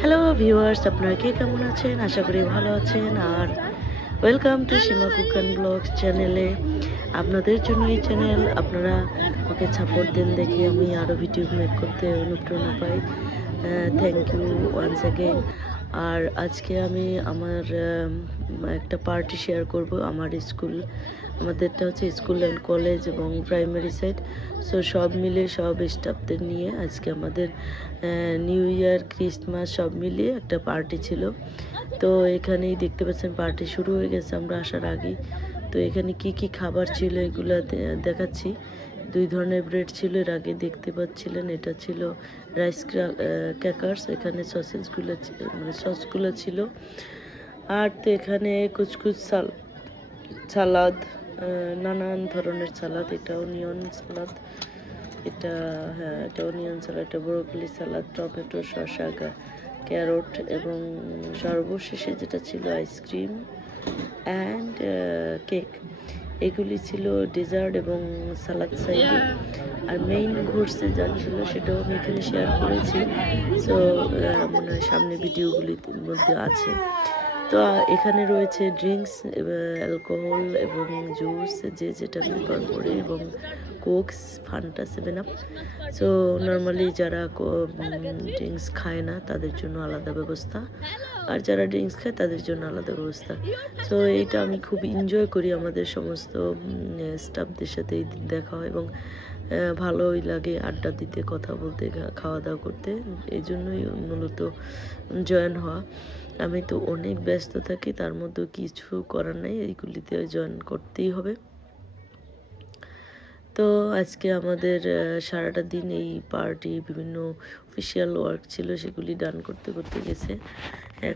Hello viewers, আপনারা কে কেমন আছেন? আশা করি ভালো আছেন। আর welcome to Seema cook and blogs চ্যানেলে। আপনাদের জন্য এই চ্যানেল, আপনারা আমাকে সাপোর্ট দেন দেখে আমি আরও ভিডিও মেক করতে অনুপ্রেরণা পাই। Thank you once again. আর আজকে আমি আমার একটা পার্টি শেয়ার করব। আমার আমাদেরটা হচ্ছে স্কুল অ্যান্ড কলেজ এবং প্রাইমারি সাইড, সো সব মিলে সব স্টাফদের নিয়ে আজকে আমাদের নিউ ইয়ার, ক্রিসমাস সব মিলিয়ে একটা পার্টি ছিল। তো এখানেই দেখতে পাচ্ছেন পার্টি শুরু হয়ে গেছে আমরা আসার আগেই। তো এখানে কি কি খাবার ছিল এগুলো দেখাচ্ছি। 2 ধরনের ব্রেড ছিল, এর আগে দেখতে পাচ্ছিলেন। এটা ছিল রাইস ক্র্যাকার্স, এখানে সসগুলো ছিল। আর তো এখানে কুচকুচ সালাদ, নানান ধরনের সালাদ। এটা অনিয়ন সালাদ, এটা অনিয়ন সালাদ, এটা ব্রোকলি সালাদ, টমেটো, শসা, ক্যারট এবং সর্বশেষে যেটা ছিল আইসক্রিম অ্যান্ড কেক। এগুলি ছিল ডেজার্ট এবং সালাদ সাইডে। আর মেইন কোর্সে যা ছিল সেটাও আমি এখানে শেয়ার করেছি, সো মনে হয় সামনে ভিডিওগুলির মধ্যে আছে। তো এখানে রয়েছে ড্রিঙ্কস, অ্যালকোহল এবং জুস, যে যেটা প্রিফার করে, এবং কোকস, ফান্টা, 7 আপ। সো নর্মালি যারা ড্রিঙ্কস খায় না তাদের জন্য আলাদা ব্যবস্থা, আর যারা ড্রিঙ্কস খায় তাদের জন্য আলাদা ব্যবস্থা। সো এইটা আমি খুব এনজয় করি, আমাদের সমস্ত স্টাফদের সাথে এই দিন দেখা হয় এবং ভালোই লাগে আড্ডা দিতে, কথা বলতে, খাওয়া দাওয়া করতে। এই জন্যই মূলত জয়েন হওয়া। আমি তো অনেক ব্যস্ত থাকি, তার মধ্যে কিছু করার নেই, এইগুলিতে জয়েন করতেই হবে। তো আজকে আমাদের সারাটা দিন এই পার্টি, বিভিন্ন অফিসিয়াল ওয়ার্ক ছিল, সেগুলি ডান করতে করতে গেছে।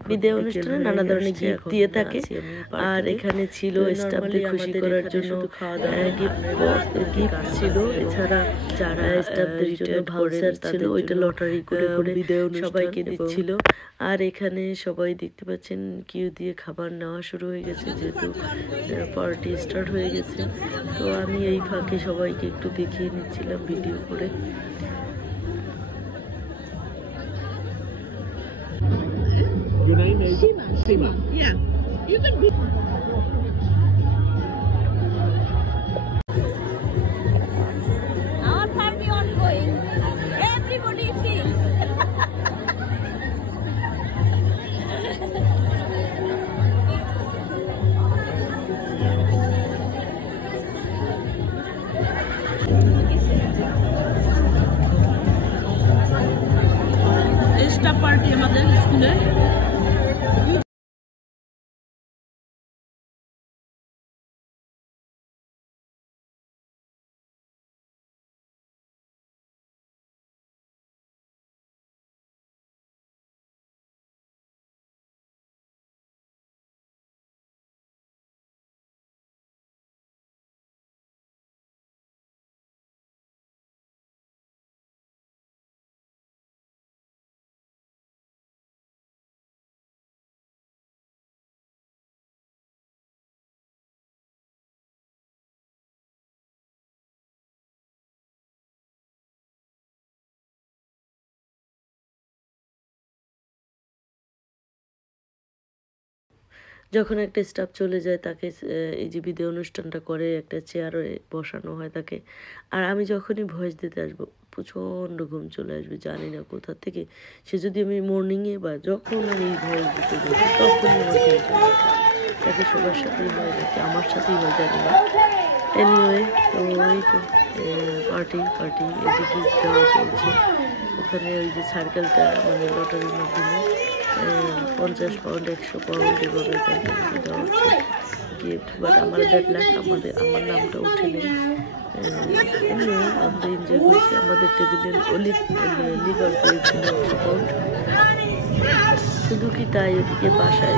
বিদায় অনুষ্ঠানে নানা ধরনের গিফট দিয়ে থাকে। আর এখানে ছিল স্টাফদের খুশি করার জন্য গিফট ছিল। এছাড়া যারা স্টাফদের জন্য ভাউচার ছিল, ওইটা লটারি করে সবাইকে দিচ্ছিল। আর এখানে সবাই দেখতে পাচ্ছেন কিউ দিয়ে খাবার নেওয়া শুরু হয়ে গেছে, যেহেতু পার্টি স্টার্ট হয়ে গেছে। তো আমি এই ফাঁকে সবাইকে একটু দেখিয়ে নিচ্ছিলাম ভিডিও করে। Your name is Sima. Yeah. You can be. Our party ongoing. Everybody feels. Esta party আমাদের স্কুলে যখন একটা স্টাফ চলে যায় তাকে এই যে বিদায় অনুষ্ঠানটা করে একটা চেয়ারে বসানো হয় তাকে। আর আমি যখনই ভয়েস দিতে আসবো প্রচণ্ড ঘুম চলে আসবে, জানি না কোথা থেকে। সে যদি আমি মর্নিংয়ে বা যখন আমি ভয়েস দিতে যাবো তখনই আমার ঘুম চলে আসবে। তাকে সবার সাথেই হয় নাকি আমার সাথেই হয় জানি না। এনিওয়ে, তো এই তো পার্টি এদিকে দেওয়া চলছে। ওখানে ওই যে সার্কেলটা মানে লটারির মাধ্যমে 50 পাউন্ড, 100 পাউন্ড এভাবে তাদেরকে দেওয়া হচ্ছে গিফট। বাট আমার ব্যাড লাক, আমার নামটা উঠে নেই। আমরা এনজয় করছি। আমাদের টেবিলে লিভার পেয়েছিল 100 পাউন্ড। শুধু কি তাই, ওদিকে বাসায়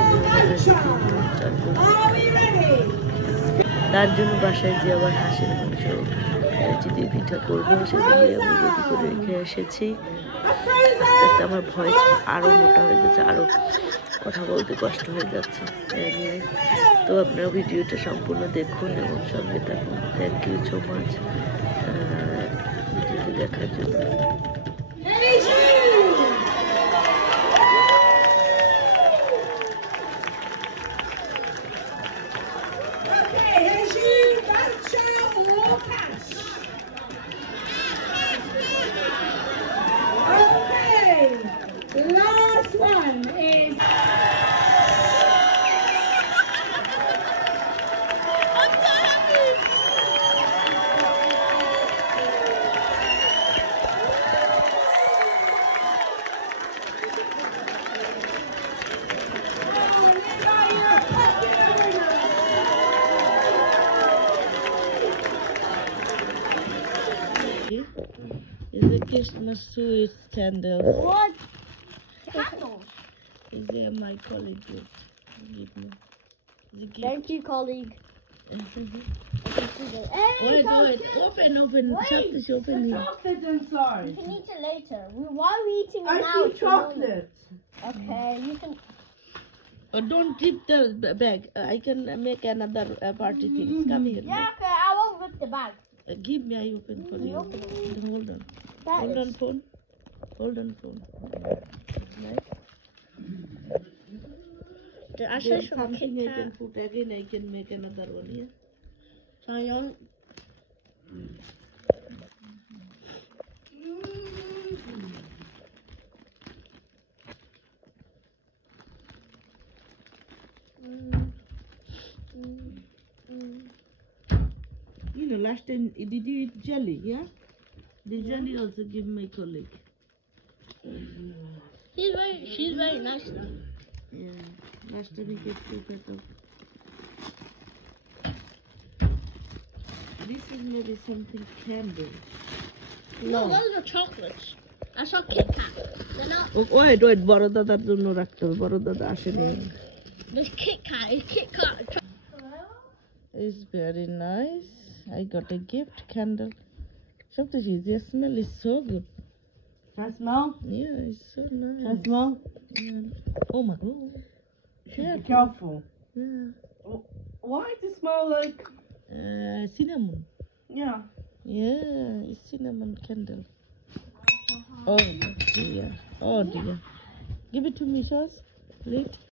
তার জন্য বাসায় যে আবার হাঁসের মাংস, চিতই পিঠা করবো, সেগুলি আমি রেডি করে রেখে এসেছি। আস্তে আস্তে আমার ভয়েস আরও মোটা হয়ে যাচ্ছে, আরও কথা বলতে কষ্ট হয়ে যাচ্ছে। তো আপনারা ভিডিওটা সম্পূর্ণ দেখুন এবং সঙ্গে থাকুন। থ্যাংক ইউ সো মাচ ভিডিওটি দেখার জন্য। sweet candle. What? Candles. Is there my colleague gift? Give me. The gift. Thank you, colleague. Wait. Open. Chocolate, open here. Chocolate inside. You can eat it later. Why are we eating it now? I see It's a moment. chocolate. Okay, you can. Don't keep the bag. I can make another party things. Come here. Yeah, okay, I won't rip the bag. Give me. I open for you. Open it. Hold on. That Hold on, is- phone. Hold on, phone. Right? Did I show There's you some something Kit I can Kat? put again. I can make another one here. Zion. You know, last time, did you eat jelly, yeah? The jelly also give my colleague. She's very nice though. Yeah, last time we get two pack of. This is maybe something candle. No, those are chocolates. I saw Kit Kat. They're not. Wait, বড় দাদার জন্য রাখতে হবে, বড় দাদা আসেনি। There's Kit Kat. It's Kit Kat. It's very nice. I got a gift candle. Something the smell is so good. Can I smell? Yeah, it's so Can I nice. smell? Yeah. Oh my god. Be careful. Yeah. Why does it smell like? Cinnamon. Yeah. Yeah, it's cinnamon candle. Oh dear. Oh dear. Give it to me first. Please.